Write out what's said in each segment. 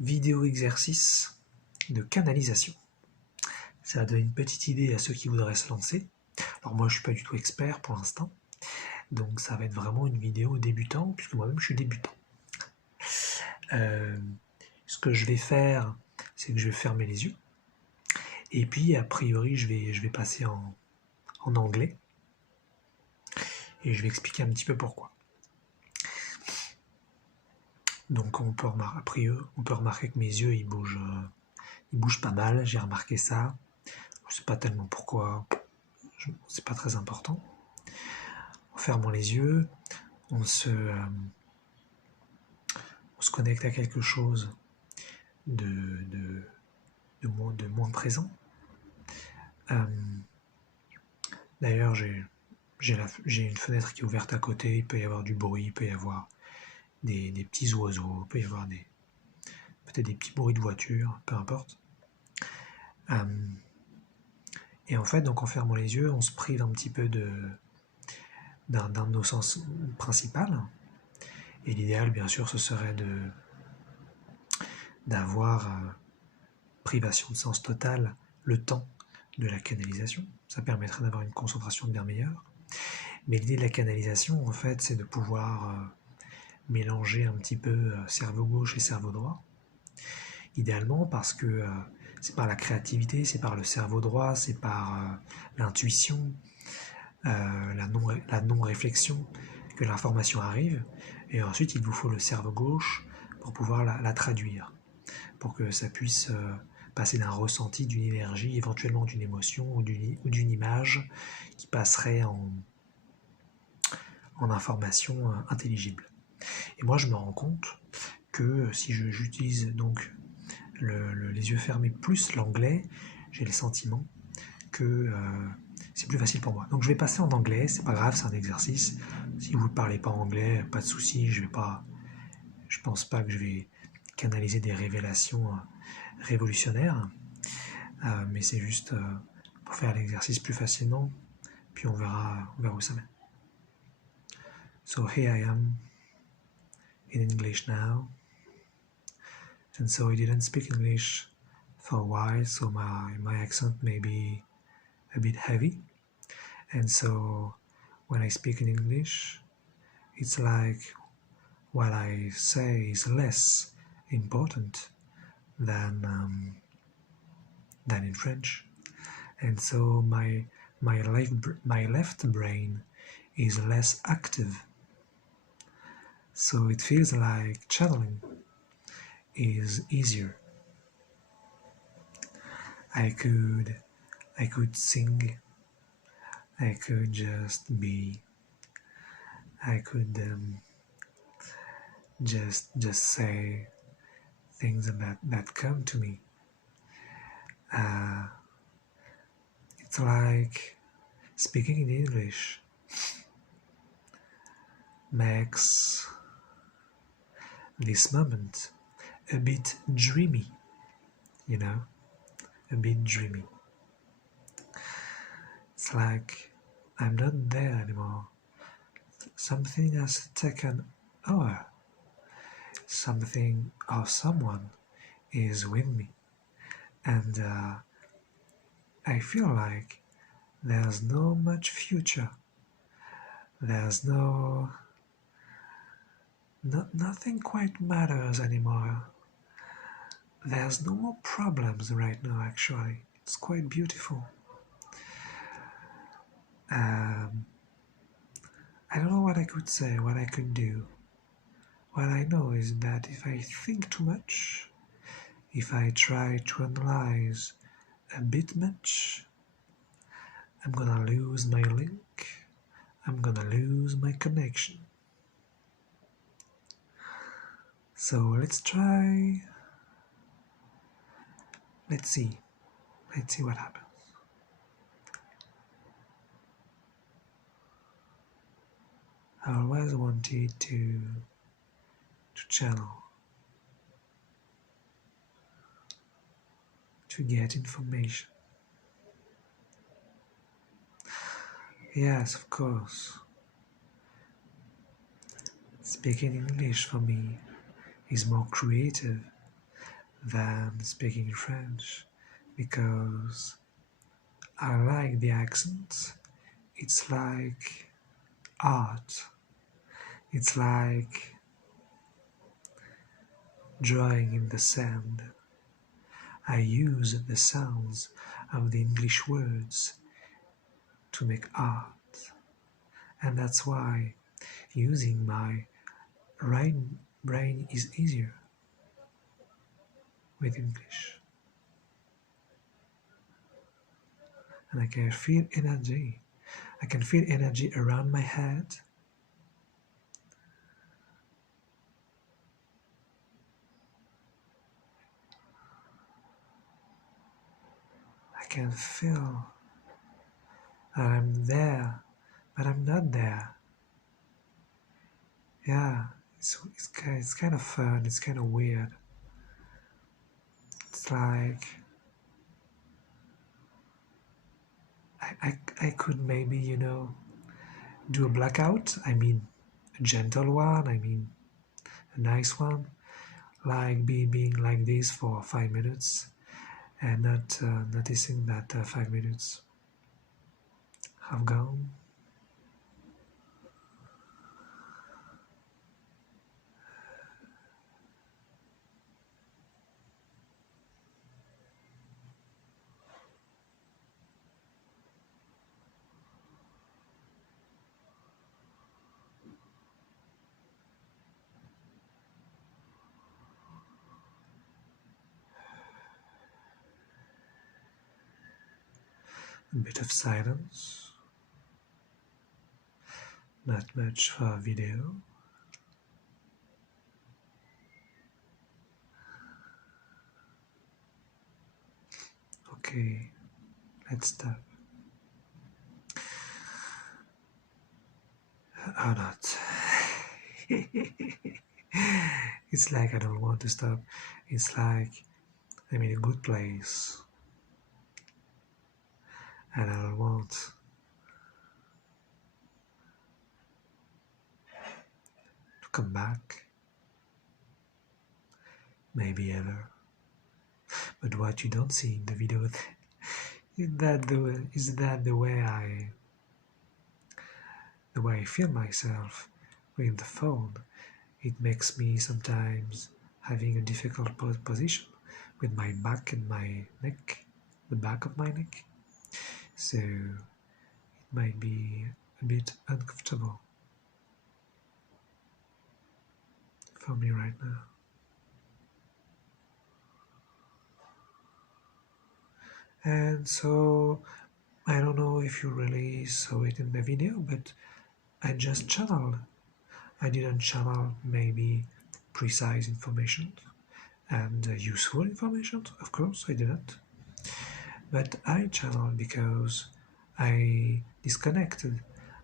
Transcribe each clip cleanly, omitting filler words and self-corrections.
vidéo exercice de canalisation. Ça va donner une petite idée à ceux qui voudraient se lancer. Alors moi je suis pas du tout expert pour l'instant, donc ça va être vraiment une vidéo débutant, puisque moi-même je suis débutant. Ce que je vais faire, c'est que je vais fermer les yeux, et puis a priori je vais passer en anglais, et je vais expliquer un petit peu pourquoi. Donc on peut remarquer que mes yeux ils bougent pas mal, j'ai remarqué ça. Je sais pas tellement pourquoi, c'est pas très important. En fermant les yeux, on se connecte à quelque chose de moins présent. D'ailleurs, j'ai une fenêtre qui est ouverte à côté, il peut y avoir du bruit, il peut y avoir des petits oiseaux, il peut y avoir peut-être des petits bruits de voiture, peu importe. Et en fait, donc en fermant les yeux, on se prive un petit peu d'un de nos sens principaux. Et l'idéal, bien sûr, ce serait d'avoir privation de sens totale le temps de la canalisation. Ça permettrait d'avoir une concentration bien meilleure. Mais l'idée de la canalisation, en fait, c'est de pouvoir mélanger un petit peu cerveau gauche et cerveau droit. Idéalement, parce que c'est par la créativité, c'est par le cerveau droit, c'est par l'intuition, la non-réflexion que l'information arrive. Et ensuite, il vous faut le cerveau gauche pour pouvoir la traduire, pour que ça puisse passer d'un ressenti, d'une énergie, éventuellement d'une émotion ou d'une image qui passerait en information intelligible. Et moi, je me rends compte que si j'utilise donc les yeux fermés plus l'anglais, j'ai le sentiment que c'est plus facile pour moi. Donc je vais passer en anglais, c'est pas grave, c'est un exercice. Si vous ne parlez pas anglais, pas de souci, je pense pas que je vais canaliser des révélations révolutionnaires, mais c'est juste pour faire l'exercice plus facilement, puis on verra où ça mène. So here I am in English now, and so I didn't speak English for a while, so my accent may be a bit heavy, and so when I speak in English, it's like what I say is less important than in French, and so my left brain is less active. So it feels like channeling is easier. I could sing, I could just be, I could just say things that come to me. It's like speaking in English makes this moment a bit dreamy, you know, a bit dreamy. It's like I'm not there anymore. Something has taken over. Something or someone is with me, and I feel like there's no much future. There's nothing quite matters anymore. There's no more problems right now, actually. It's quite beautiful. I don't know what I could say, what I could do. What I know is that if I think too much, if I try to analyze a bit much, I'm gonna lose my link. I'm gonna lose my connection. So let's try. Let's see what happens. I always wanted to channel, to get information. Yes, of course. Speaking English for me is more creative than speaking French because I like the accent. It's like art. It's like drawing in the sand. I use the sounds of the English words to make art. And that's why using my right brain is easier with English. And I can feel energy. I can feel energy around my head. I can feel that I'm there, but I'm not there. Yeah, it's kind of fun, it's kind of weird. It's like I could maybe, do a blackout. I mean, a gentle one, I mean, a nice one, like being like this for 5 minutes and not noticing that 5 minutes have gone. A bit of silence, not much for video. Okay, let's stop. Or not. It's like I don't want to stop. It's like I'm in a good place. And I don't want to come back. Maybe ever. But what you don't see in the video is that the way I feel myself with the phone. It makes me sometimes having a difficult position with my back and my neck, the back of my neck. So it might be a bit uncomfortable for me right now. And so I don't know if you really saw it in the video, but I just channeled. I didn't channel maybe precise information and useful information, of course I didn't. But I channeled because I disconnected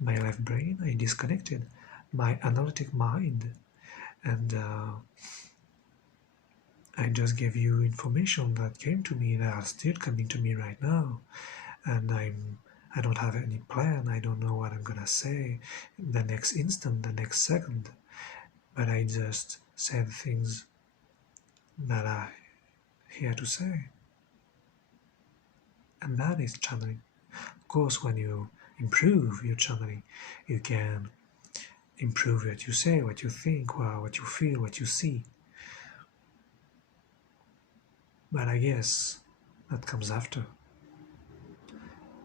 my left brain, I disconnected my analytic mind, and I just gave you information that came to me, that are still coming to me right now, and I don't have any plan. I don't know what I'm gonna say the next instant, the next second, but I just say the things that I here to say, and that is channeling. Of course, when you improve your channeling, you can improve what you say, what you think, what you feel, what you see. But I guess that comes after.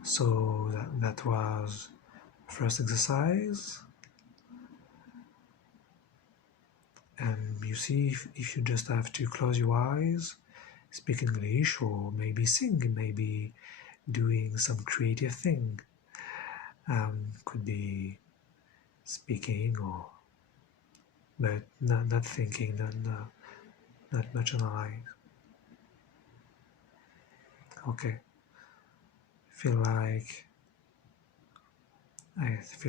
So that was first exercise. And you see, if you just have to close your eyes, speak English, or maybe sing, maybe doing some creative thing. Could be speaking, but not thinking, not much analyze. Okay. I feel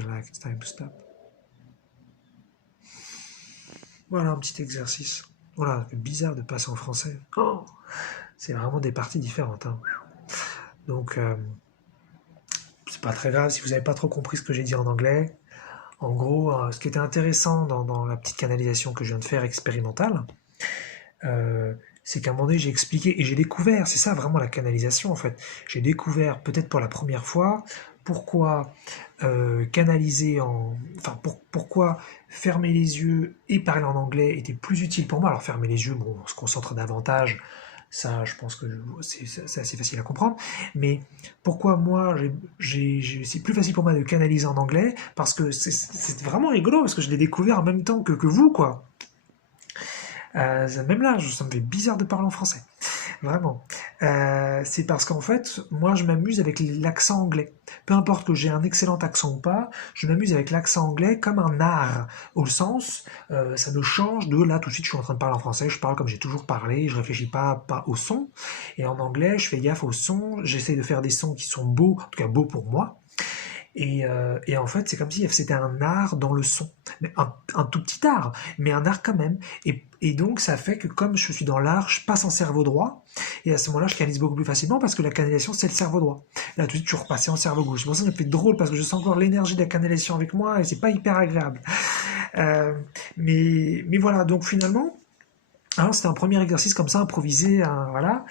like it's time to stop. Voilà un petit exercice. Voilà, c'est bizarre de passer en français. Oh, c'est vraiment des parties différentes. Hein. Donc, c'est pas très grave si vous n'avez pas trop compris ce que j'ai dit en anglais. En gros, ce qui était intéressant dans la petite canalisation que je viens de faire expérimentale, c'est qu'à un moment donné, j'ai expliqué et j'ai découvert, c'est ça vraiment la canalisation en fait. J'ai découvert peut-être pour la première fois pourquoi canaliser enfin pourquoi fermer les yeux et parler en anglais était plus utile pour moi. Alors fermer les yeux, bon, on se concentre davantage, ça je pense que c'est assez facile à comprendre, mais pourquoi moi c'est plus facile pour moi de canaliser en anglais parce que c'est vraiment rigolo parce que je l'ai découvert en même temps que vous quoi. Même là, ça me fait bizarre de parler en français. Vraiment. C'est parce qu'en fait, moi, je m'amuse avec l'accent anglais. Peu importe que j'ai un excellent accent ou pas, je m'amuse avec l'accent anglais comme un art. Au sens, ça me change de là, tout de suite, je suis en train de parler en français, je parle comme j'ai toujours parlé, je réfléchis pas au son. Et en anglais, je fais gaffe au son, j'essaie de faire des sons qui sont beaux, en tout cas beaux pour moi. Et en fait, c'est comme si c'était un art dans le son. Mais un tout petit art, mais un art quand même. Et donc, ça fait que comme je suis dans l'art, je passe en cerveau droit. Et à ce moment-là, je canalise beaucoup plus facilement parce que la canalisation, c'est le cerveau droit. Là, tout de suite, je suis repassé en cerveau gauche. Pour ça, ça me fait drôle parce que je sens encore l'énergie de la canalisation avec moi et c'est pas hyper agréable. Euh, mais voilà, donc finalement, alors, c'était un premier exercice comme ça, improvisé, hein, voilà.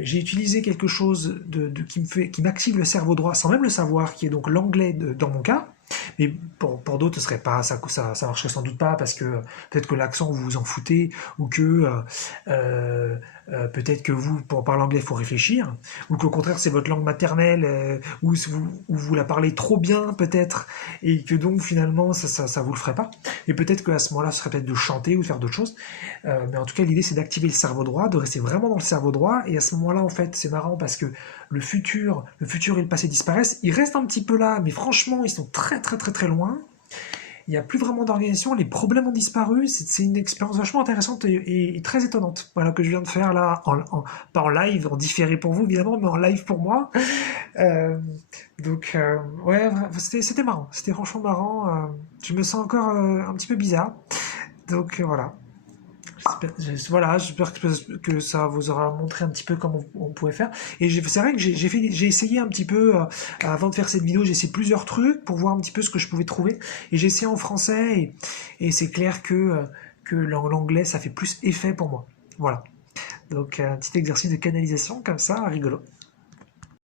J'ai utilisé quelque chose qui m'active le cerveau droit sans même le savoir, qui est donc l'anglais dans mon cas. Mais pour d'autres, ce serait pas, ça marcherait sans doute pas parce que peut-être que l'accent vous vous en foutez ou que peut-être que vous, pour parler anglais, il faut réfléchir ou qu'au contraire c'est votre langue maternelle ou vous la parlez trop bien peut-être et que donc finalement ça vous le ferait pas. Et peut-être qu'à ce moment-là, ce serait peut-être de chanter ou de faire d'autres choses. Mais en tout cas, l'idée c'est d'activer le cerveau droit, de rester vraiment dans le cerveau droit. Et à ce moment-là, en fait, c'est marrant parce que le futur et le passé disparaissent. Ils restent un petit peu là, mais franchement, ils sont très très très très loin. Il n'y a plus vraiment d'organisation, les problèmes ont disparu. C'est une expérience vachement intéressante et très étonnante. Voilà que je viens de faire là, pas en live, en différé pour vous évidemment, mais en live pour moi. Euh, ouais, c'était marrant. C'était franchement marrant. Je me sens encore un petit peu bizarre. Donc voilà. Voilà, j'espère que ça vous aura montré un petit peu comment on pouvait faire. Et c'est vrai que j'ai essayé un petit peu, avant de faire cette vidéo, j'ai essayé plusieurs trucs pour voir un petit peu ce que je pouvais trouver. Et j'ai essayé en français et c'est clair que l'anglais, ça fait plus effet pour moi. Voilà. Donc un petit exercice de canalisation comme ça, rigolo.